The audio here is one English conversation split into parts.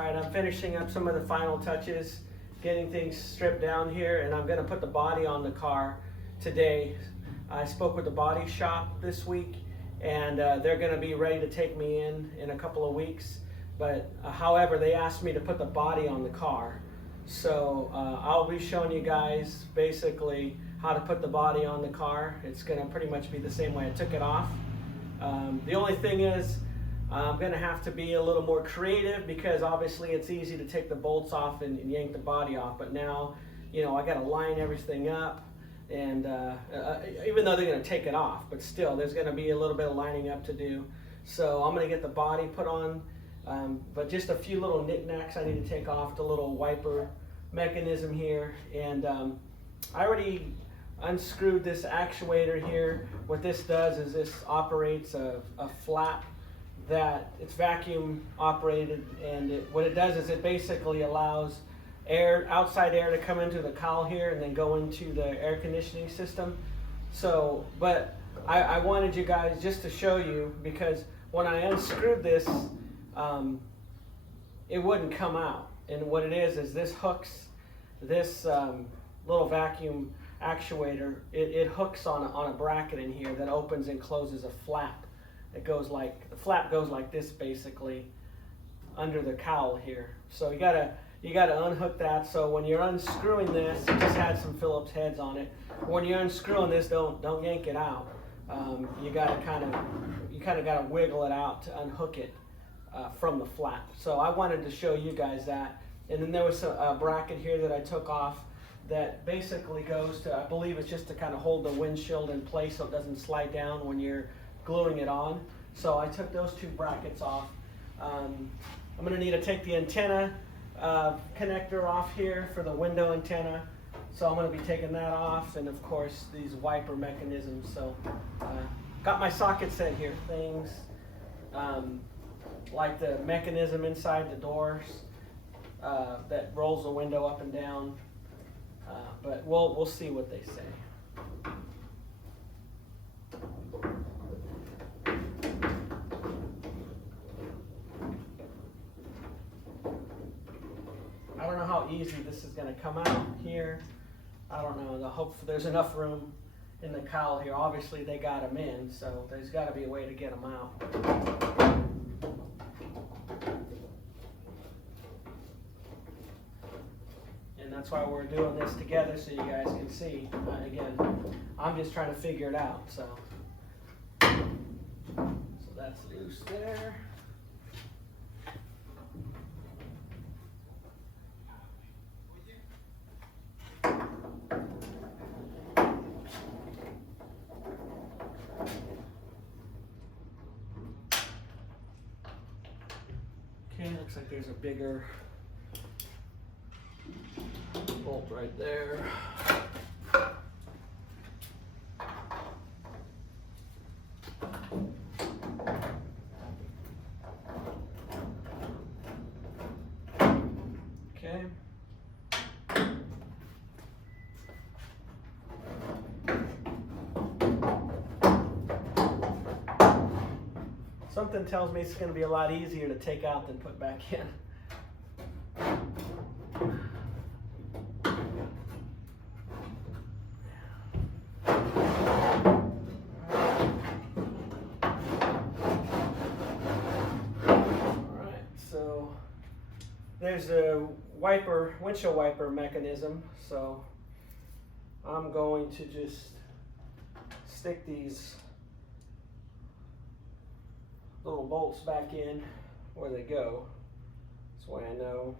right, I'm finishing up some of the final touches, getting things stripped down here, and I'm going to put the body on the car today. I spoke with the body shop this week, and they're going to be ready to take me in a couple of weeks. But however, they asked me to put the body on the car. So I'll be showing you guys basically how to put the body on the car. It's going to pretty much be the same way I took it off. The only thing is, I'm going to have to be a little more creative, because obviously it's easy to take the bolts off and yank the body off, but now, you know, I got to line everything up, and even though they're going to take it off, but still there's going to be a little bit of lining up to do. So I'm going to get the body put on, but just a few little knickknacks I need to take off, the little wiper mechanism here, and I already unscrewed this actuator here. What this does is this operates a flap that it's vacuum operated, and what it does is it basically allows outside air to come into the cowl here and then go into the air conditioning system. So, but I wanted you guys just to show you, because when I unscrewed this, it wouldn't come out. And what it is this hooks, this little vacuum actuator, it hooks on a bracket in here that opens and closes a flap. It goes like, the flap goes like this basically under the cowl here. So you gotta unhook that. So when you're unscrewing this, it just had some Phillips heads on it. When you're unscrewing this, don't yank it out. You kind of gotta wiggle it out to unhook it from the flap. So I wanted to show you guys that. And then there was a bracket here that I took off that basically goes to, I believe it's just to kind of hold the windshield in place so it doesn't slide down when you're gluing it on. So I took those two brackets off. I'm going to need to take the antenna connector off here for the window antenna. So I'm going to be taking that off, and of course these wiper mechanisms. So got my socket set here, things like the mechanism inside the doors that rolls the window up and down. But we'll see what they say. I don't know how easy this is going to come out here. I don't know. I hope there's enough room in the cowl here. Obviously they got them in, so there's got to be a way to get them out. And that's why we're doing this together, so you guys can see. Again, I'm just trying to figure it out. So that's loose there. Okay, looks like there's a bigger bolt right there. Okay. Something tells me it's going to be a lot easier to take out than put back in. Alright, so there's a windshield wiper mechanism, so I'm going to just stick these little bolts back in where they go. That's the way I know.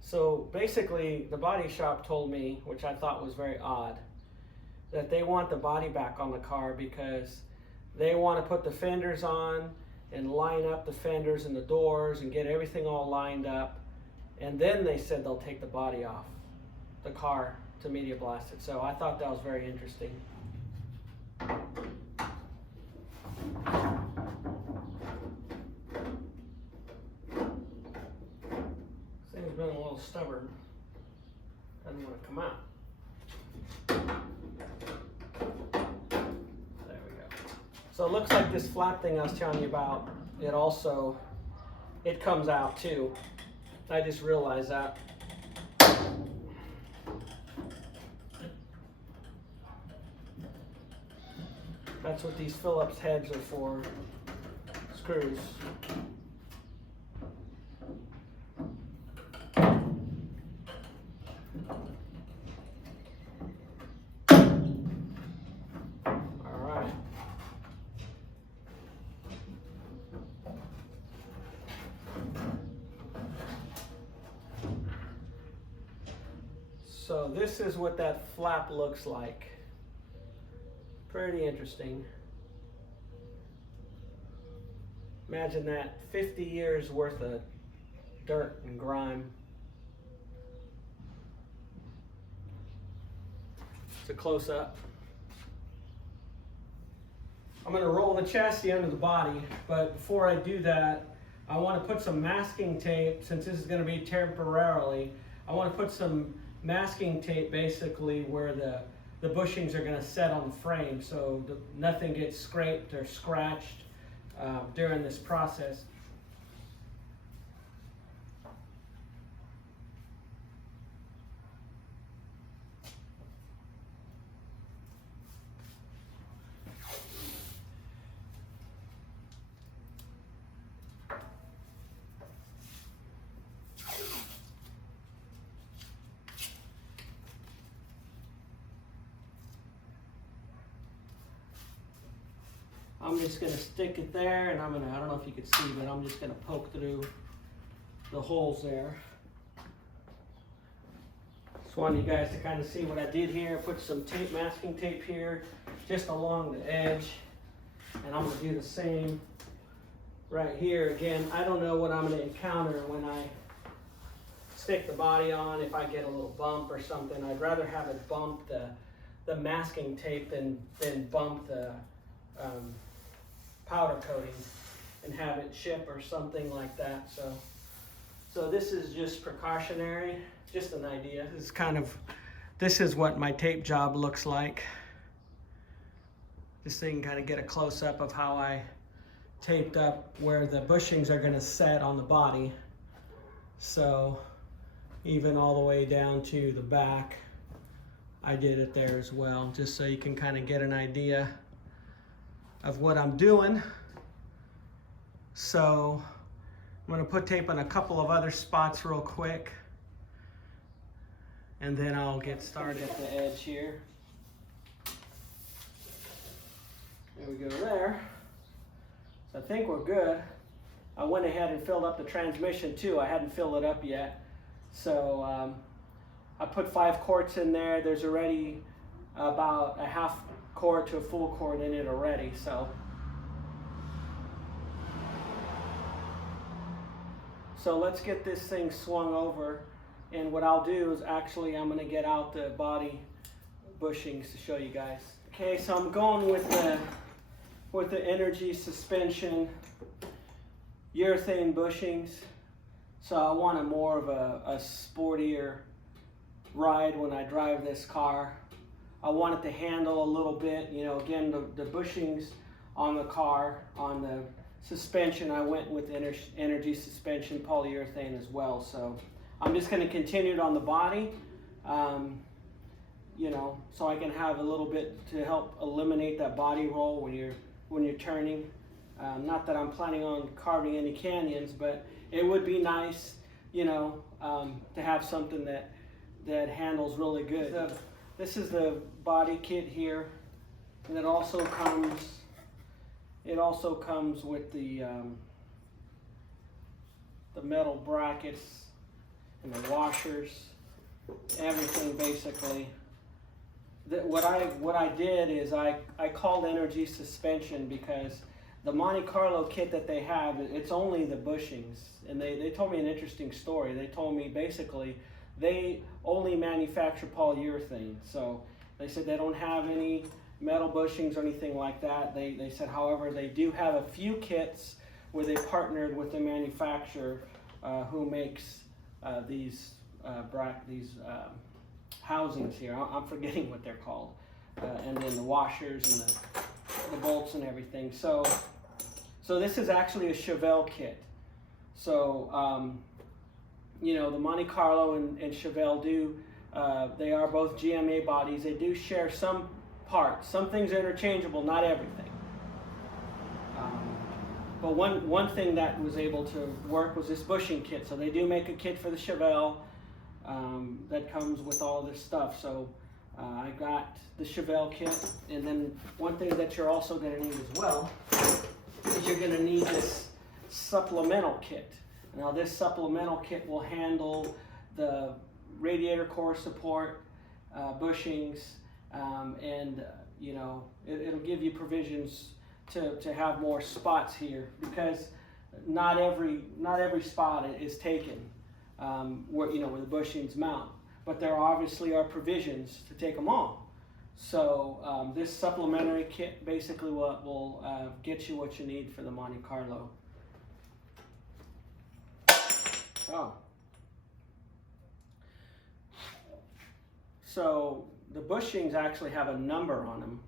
So basically the body shop told me, which I thought was very odd, that they want the body back on the car because they want to put the fenders on and line up the fenders and the doors and get everything all lined up, and then they said they'll take the body off the car to media blast it. So I thought that was very interesting. little stubborn. Doesn't want to come out. There we go. So it looks like this flap thing I was telling you about, it comes out too. I just realized that. That's what these Phillips heads are for, screws. So this is what that flap looks like. Pretty interesting. Imagine that, 50 years worth of dirt and grime. It's a close-up. I'm going to roll the chassis under the body, but before I do that, I want to put some masking tape, since this is going to be temporarily. I want to put some masking tape basically where the bushings are going to set on the frame, so nothing gets scraped or scratched during this process. I'm just going to stick it there, and I don't know if you can see, but I'm just going to poke through the holes there. Just wanted you guys to kind of see what I did here. Put some tape, masking tape here, just along the edge, and I'm going to do the same right here. Again, I don't know what I'm going to encounter when I stick the body on, if I get a little bump or something. I'd rather have it bump the masking tape than bump the powder coating and have it chip or something like that. So this is just precautionary, just an idea. This is what my tape job looks like. Just so you can kind of get a close-up of how I taped up where the bushings are going to set on the body. So even all the way down to the back, I did it there as well, just so you can kind of get an idea of what I'm doing. So I'm going to put tape on a couple of other spots real quick, and then I'll get started at the edge here. There we go there. So I think we're good. I went ahead and filled up the transmission too. I hadn't filled it up yet. So I put 5 quarts in there. There's already about a half quart to a full quart in it already. So let's get this thing swung over, and what I'll do is actually I'm going to get out the body bushings to show you guys. Okay, so I'm going with the energy suspension urethane bushings. So I want more of a sportier ride when I drive this car. I want it to handle a little bit, again, the bushings on the car, on the suspension, I went with energy suspension polyurethane as well. So I'm just going to continue it on the body, so I can have a little bit to help eliminate that body roll when you're turning. Not that I'm planning on carving any canyons, but it would be nice, to have something that handles really good. This is the body kit here, and it also comes with the metal brackets and the washers, everything basically. What I did is I called energy suspension because the Monte Carlo kit that they have, it's only the bushings, and they told me an interesting story. They told me basically they only manufacture polyurethane. So they said they don't have any metal bushings or anything like that. They said, however, they do have a few kits where they partnered with the manufacturer who makes these housings here. I'm forgetting what they're called, and then the washers and the bolts and everything. So this is actually a Chevelle kit. So you know, the Monte Carlo and Chevelle do. They are both GMA bodies. They do share some parts. Some things are interchangeable, not everything. But one thing that was able to work was this bushing kit. So they do make a kit for the Chevelle that comes with all of this stuff. So I got the Chevelle kit, and then one thing that you're also going to need as well is you're going to need this supplemental kit. Now this supplemental kit will handle the radiator core support, bushings, and you know, it'll give you provisions to have more spots here, because not every spot is taken where, you know, where the bushings mount, but there obviously are provisions to take them all. So this supplementary kit basically will get you what you need for the Monte Carlo. Oh. So the bushings actually have a number on them.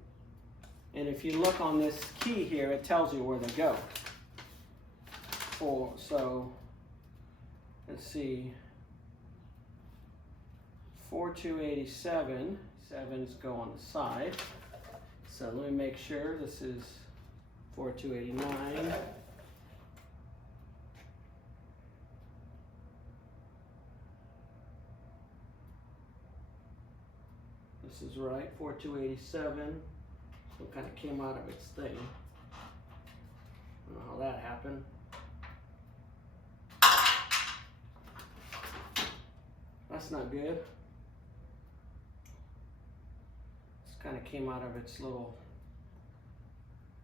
And if you look on this key here, it tells you where they go. So let's see. 4287, 7s go on the side. So let me make sure this is 4289. This is right, 4287. So it kind of came out of its thing. I don't know how that happened. That's not good. This kind of came out of its little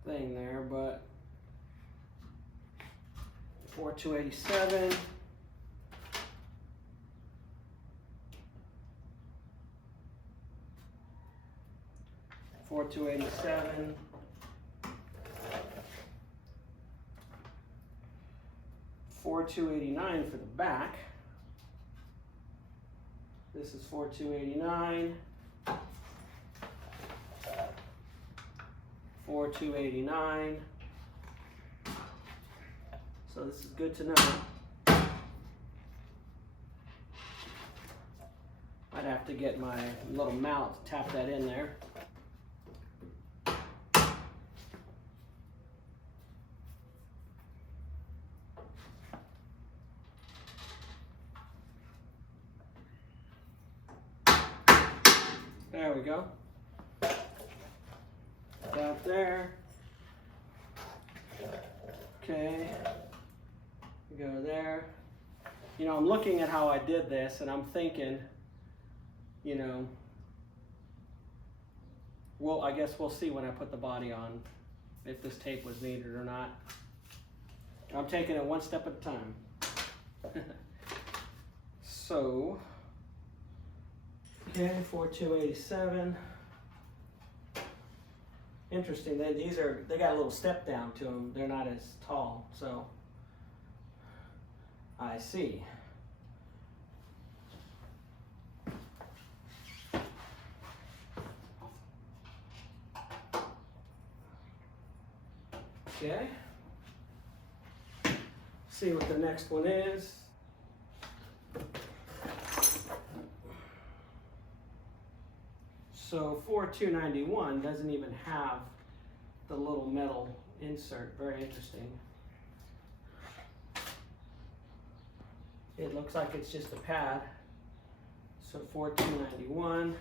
thing there, but 4287. 4287. 4289 for the back. This is 4289. 4289. So this is good to know. I'd have to get my little mallet to tap that in there. There we go. That there. Okay. Go there. You know, I'm looking at how I did this, and I'm thinking, you know, well, I guess we'll see when I put the body on if this tape was needed or not. I'm taking it one step at a time. So, okay, 4287. Interesting. They got a little step down to them. They're not as tall, so I see. Okay. See what the next one is. So 4291 doesn't even have the little metal insert. Very interesting. It looks like it's just a pad. So 4291.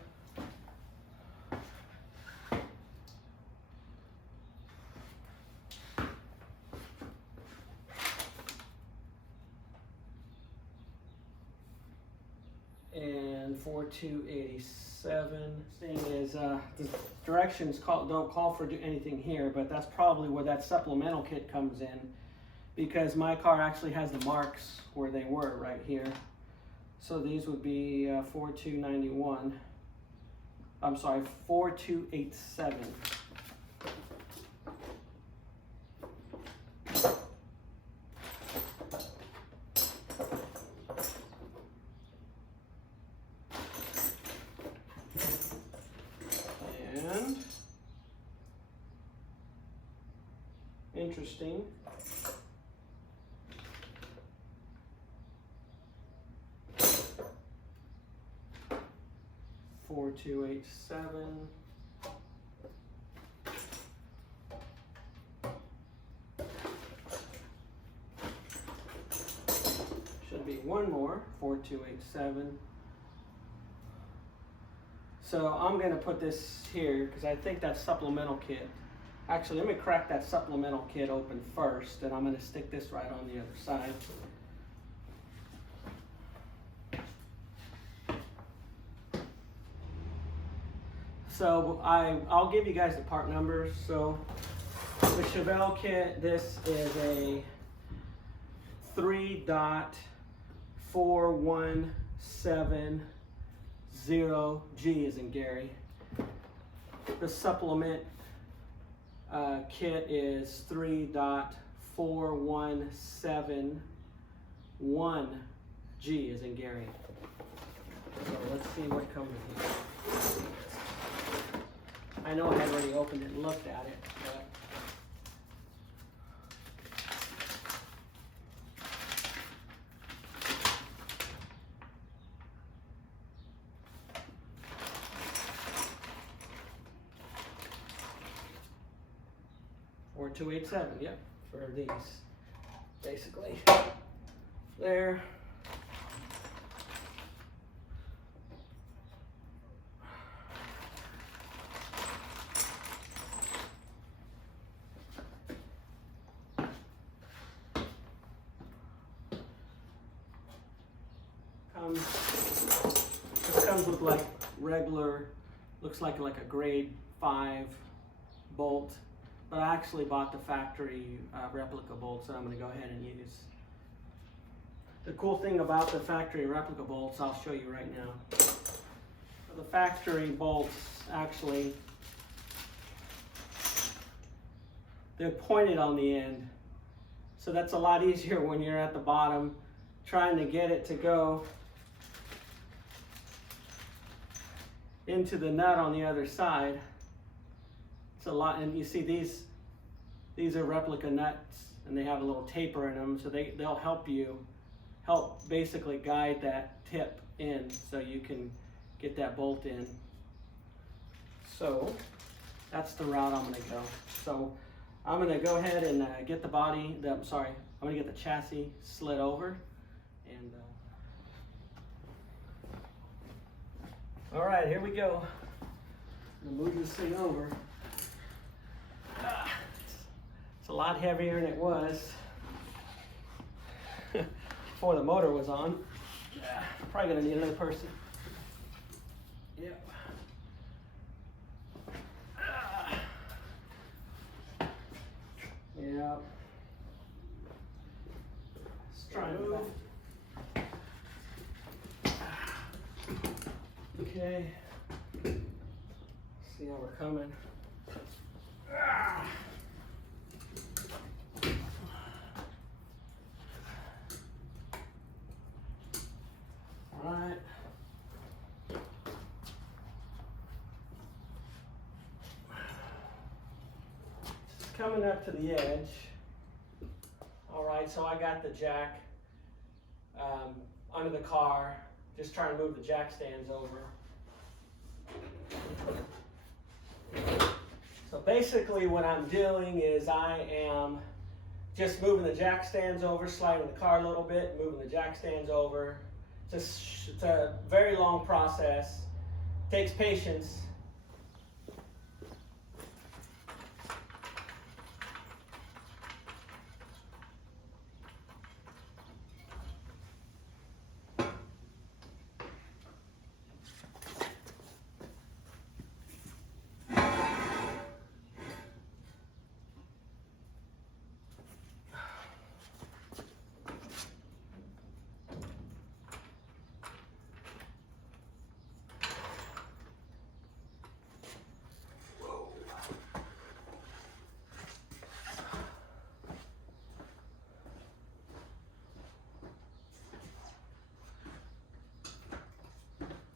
And 4287. Thing is, the directions don't call for anything here, but that's probably where that supplemental kit comes in, because my car actually has the marks where they were right here. So these would be 4291. I'm sorry, 4287. interesting. Four, 2, 8, 7. Should be one more, 4, 2, 8, 7. So I'm going to put this here because I think that supplemental kit. Actually, let me crack that supplemental kit open first, and I'm going to stick this right on the other side. So I'll give you guys the part numbers. So the Chevelle kit, this is a 3.4170G as in Gary. The supplement kit is 3.4171G as in Gary. So let's see what comes in here. I know I had already opened it and looked at it, but or 287, yep, for these, basically. There. This comes with like regular, looks like a grade 5 bolt, but I actually bought the factory replica bolts that I'm going to go ahead and use. The cool thing about the factory replica bolts, I'll show you right now. The factory bolts actually, they're pointed on the end, so that's a lot easier when you're at the bottom trying to get it to go into the nut on the other side. It's a lot, and you see these are replica nuts, and they have a little taper in them, so they'll help basically guide that tip in so you can get that bolt in. So that's the route I'm going to go. So I'm going to go ahead and get the body, I'm going to get the chassis slid over. And all right, here we go. I'm going to move this thing over. It's a lot heavier than it was before the motor was on. Probably going to need another person. Yep. Yeah. Let's try and move. Okay. See how we're coming. All right. Just coming up to the edge. All right, so I got the jack under the car. Just trying to move the jack stands over. So basically what I'm doing is I am just moving the jack stands over, sliding the car a little bit, moving the jack stands over. It's a very long process. Takes patience.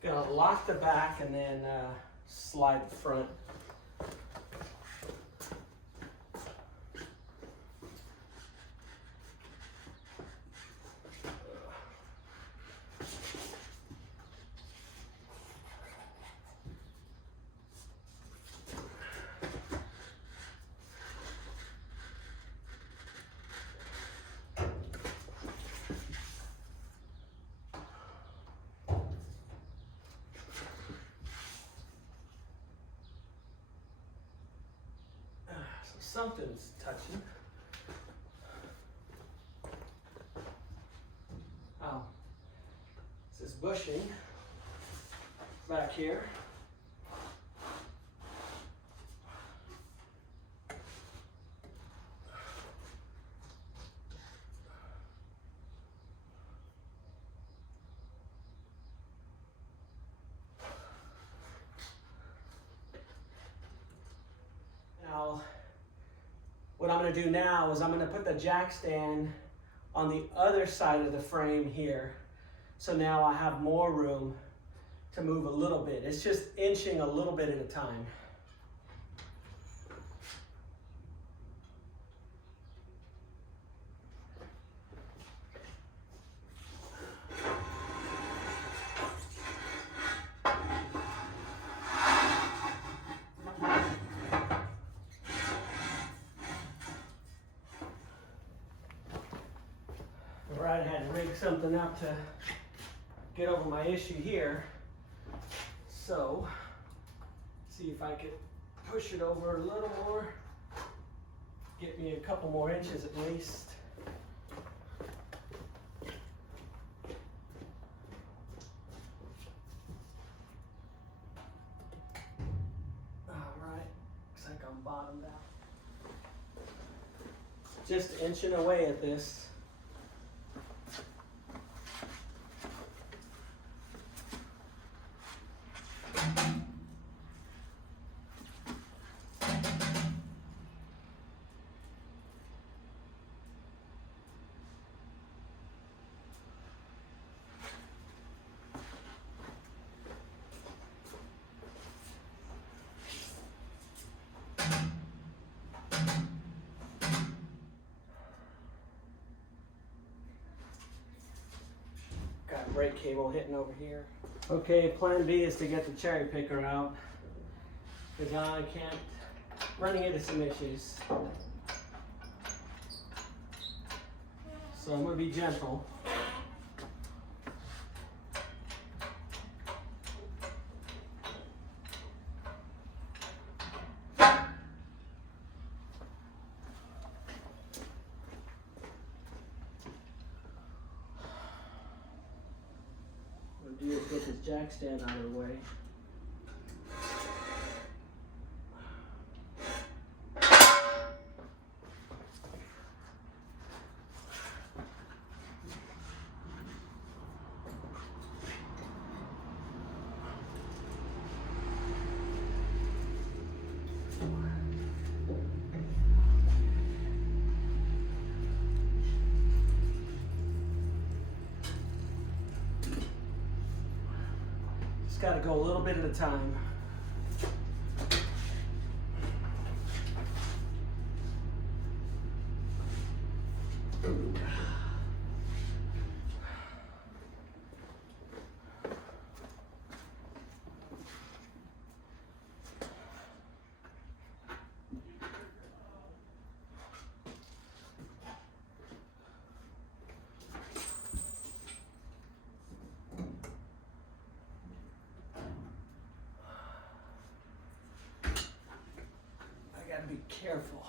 Gonna lock the back and then slide the front. something's touching. Oh, this is bushing back here. Now, what I'm going to do now is I'm going to put the jack stand on the other side of the frame here. So now I have more room to move a little bit. It's just inching a little bit at a time. Right, I had to rig something up to get over my issue here. So, see if I can push it over a little more. Get me a couple more inches at least. Alright, looks like I'm bottomed out. Just inching away at this. Got a brake cable hitting over here. Okay, plan B is to get the cherry picker out because I can't, running into some issues. So I'm going to be gentle. Do is get this jack stand out of the way. Just got to go a little bit at a time. Gotta be careful.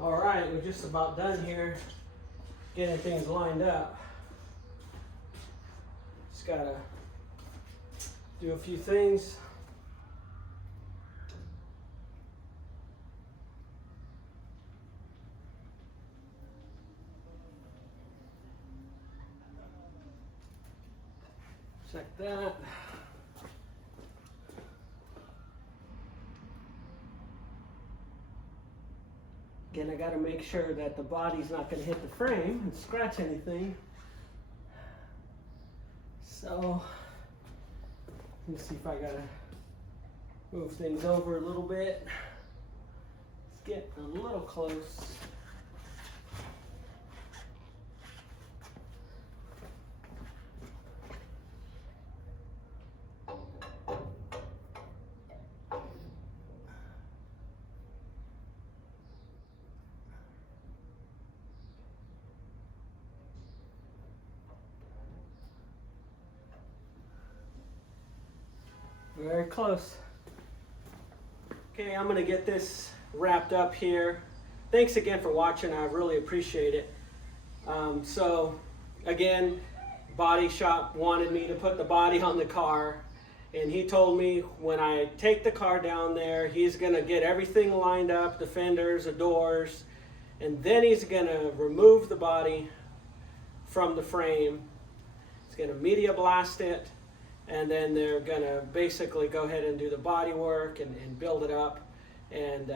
All right, we're just about done here getting things lined up. Just gotta do a few things. Check that. Again, I got to make sure that the body's not going to hit the frame and scratch anything. So, let me see if I got to move things over a little bit. Let's get a little close. Very close. Okay, I'm gonna get this wrapped up here. Thanks again for watching. I really appreciate it. So again, body shop wanted me to put the body on the car, and he told me when I take the car down there, he's gonna get everything lined up, the fenders, the doors, and then he's gonna remove the body from the frame. He's gonna media blast it, and then they're gonna basically go ahead and do the body work and build it up and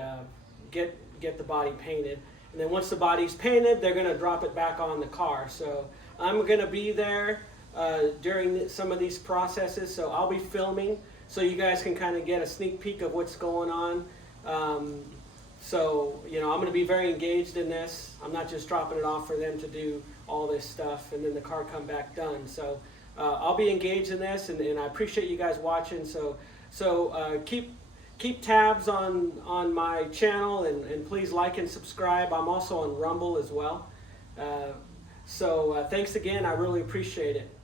get the body painted. And then once the body's painted, they're gonna drop it back on the car. So I'm gonna be there during some of these processes, so I'll be filming so you guys can kind of get a sneak peek of what's going on. So, you know, I'm going to be very engaged in this. I'm not just dropping it off for them to do all this stuff and then the car come back done. So I'll be engaged in this, and I appreciate you guys watching. So keep tabs on my channel, and please like and subscribe. I'm also on Rumble as well. So thanks again. I really appreciate it.